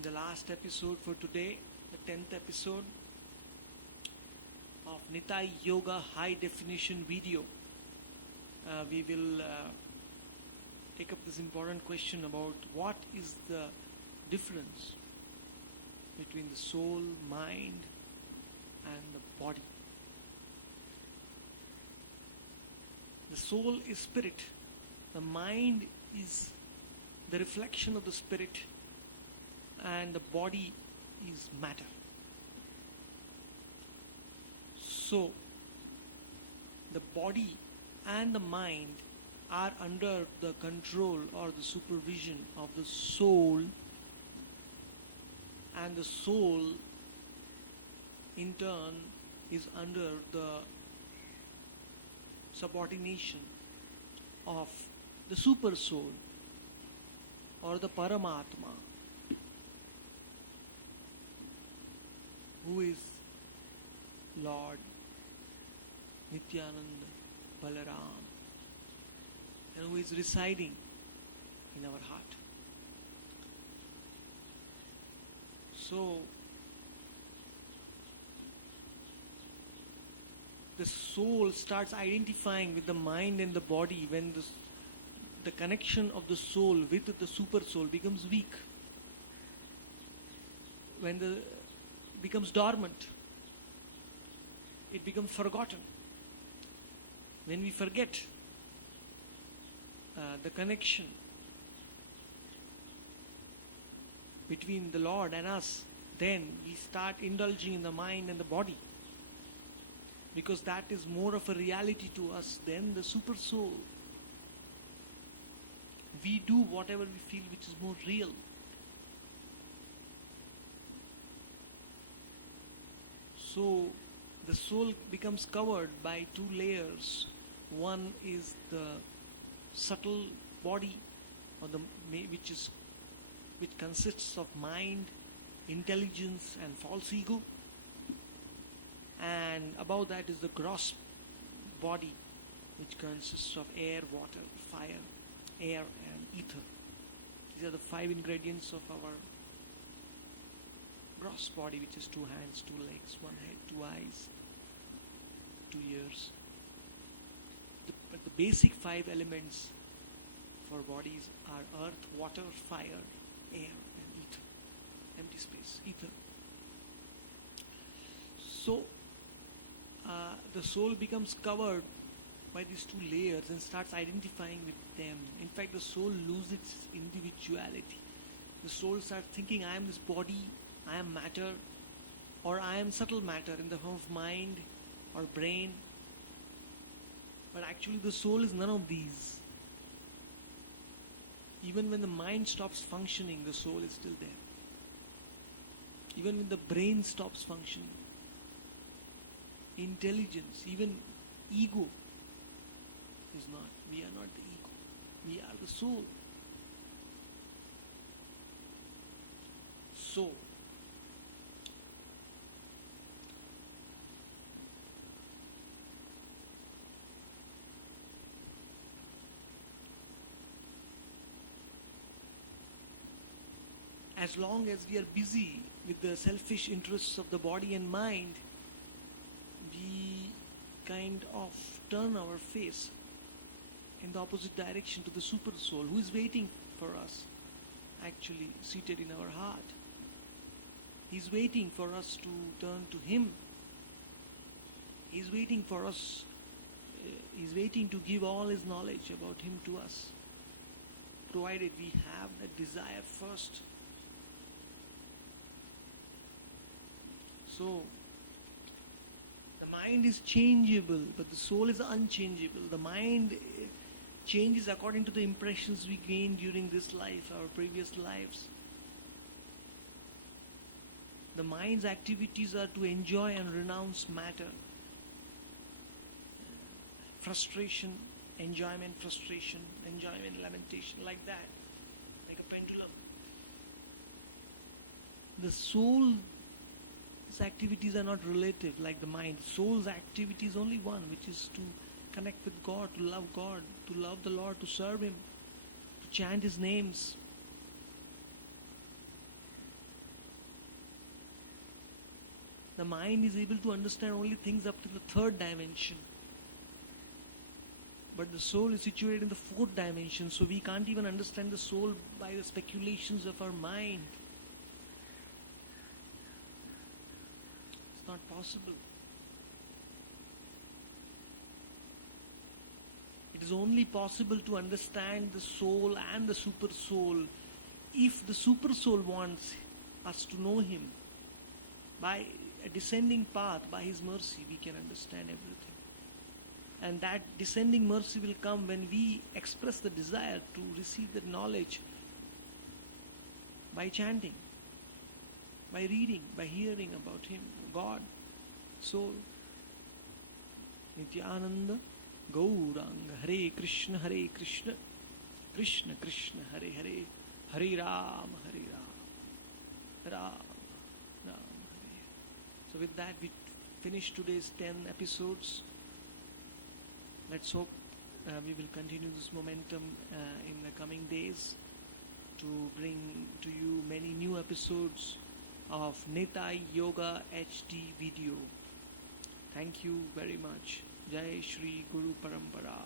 In the last episode for today, the 10th episode of Nitai Yoga High Definition video, we will take up this important question about what is the difference between the soul, mind and the body. The soul is spirit, the mind is the reflection of the spirit, and the body is matter. So, the body and the mind are under the control or the supervision of the soul, and the soul in turn is under the subordination of the super soul or the Paramatma, who is Lord Nityananda Balaram, and who is residing in our heart. So, the soul starts identifying with the mind and the body when the connection of the soul with the super soul becomes weak, when it becomes dormant, it becomes forgotten. When we forget the connection between the Lord and us, then we start indulging in the mind and the body, because that is more of a reality to us than the super soul. We do whatever we feel which is more real. So the soul becomes covered by two layers. One is the subtle body, or which consists of mind, intelligence and false ego, and above that is the gross body, which consists of air, water, fire, air and ether. These are the 5 ingredients of our gross body, which is 2 hands, 2 legs, 1 head, 2 eyes, 2 ears. But the basic 5 elements for bodies are earth, water, fire, air and ether. Empty space, ether. So the soul becomes covered by these 2 layers and starts identifying with them. In fact, the soul loses its individuality. The soul starts thinking, I am this body, I am matter, or I am subtle matter in the form of mind or brain. But actually the soul is none of these. Even when the mind stops functioning, the soul is still there. Even when the brain stops functioning, intelligence, even ego is not. We are not the ego. We are the soul. So, as long as we are busy with the selfish interests of the body and mind, we kind of turn our face in the opposite direction to the super soul, who is waiting for us, actually seated in our heart. He's waiting for us to turn to him. He's waiting for us. He's waiting to give all his knowledge about him to us, provided we have that desire first. So, the mind is changeable, but the soul is unchangeable. The mind changes according to the impressions we gain during this life, our previous lives. The mind's activities are to enjoy and renounce matter. Frustration, enjoyment, lamentation, like that, like a pendulum. The soul's activities are not relative like the mind. Soul's activity is only one, which is to connect with God, to love the Lord, to serve Him, to chant His names. The mind is able to understand only things up to the third dimension. But the soul is situated in the fourth dimension, so we can't even understand the soul by the speculations of our mind. It's not possible. It is only possible to understand the soul and the super soul if the super soul wants us to know him. By a descending path, by his mercy, we can understand everything. And that descending mercy will come when we express the desire to receive that knowledge by chanting, by reading, by hearing about him, God, soul. Nityananda Gauranga Hare Krishna Krishna Krishna Hare Hare Hare Ram Ram Ram Hare. So with that we finish today's 10 episodes. Let's hope we will continue this momentum in the coming days to bring to you many new episodes of Nitai Yoga HD video. Thank you very much. Jai Shri Guru Parampara.